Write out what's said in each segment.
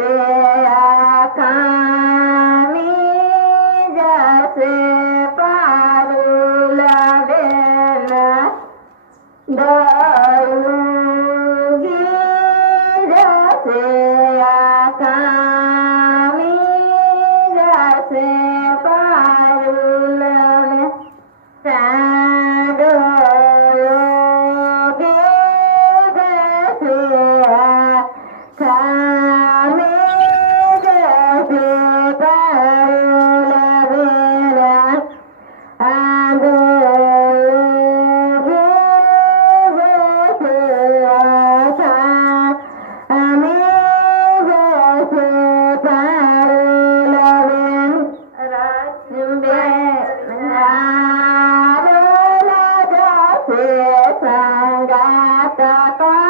તે આખા sa đa ta ta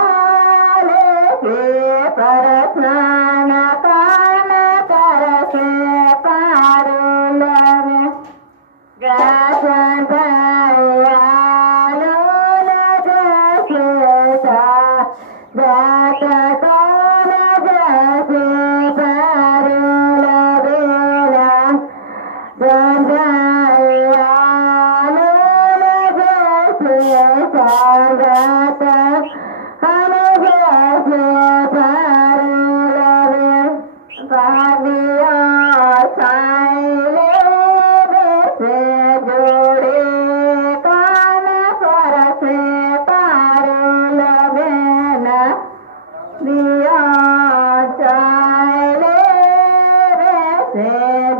Bye. thế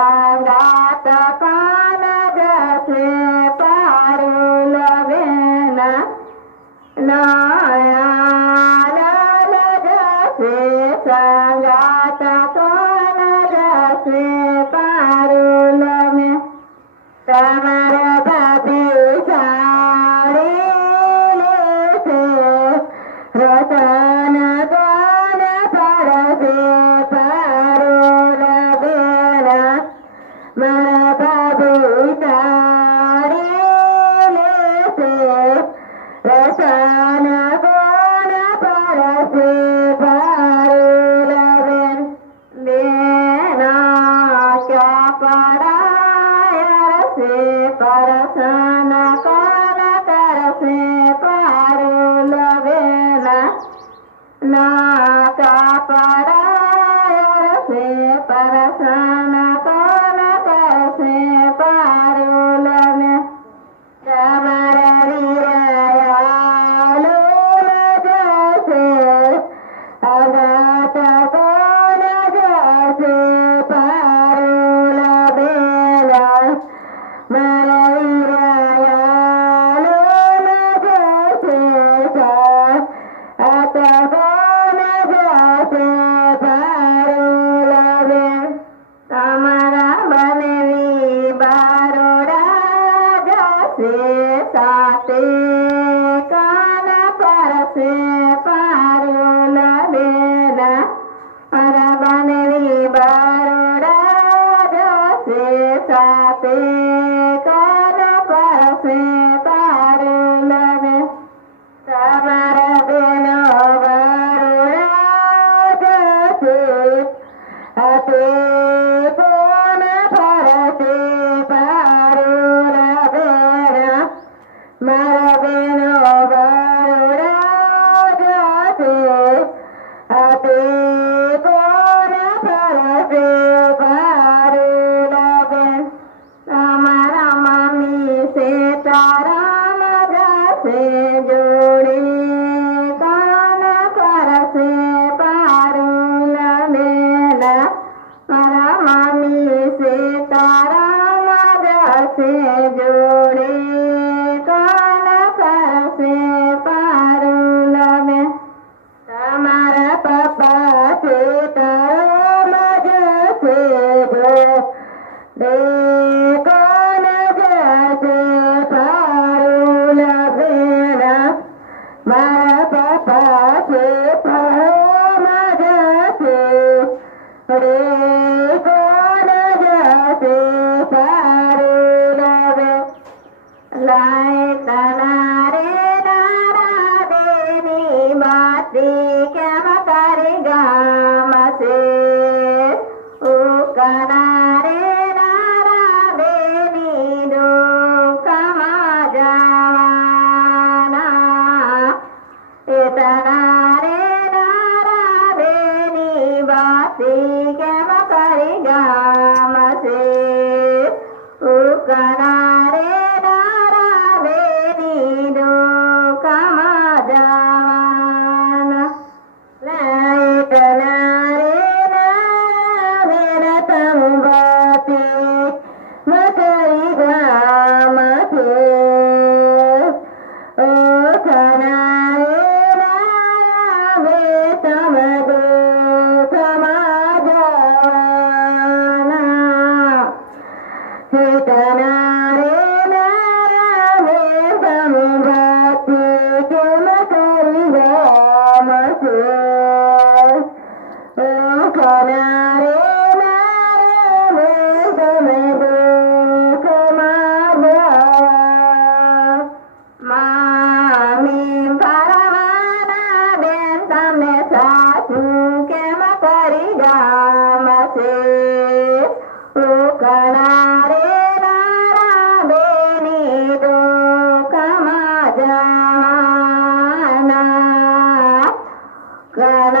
Gangata para se sa na par se হবে Take Mommy. كان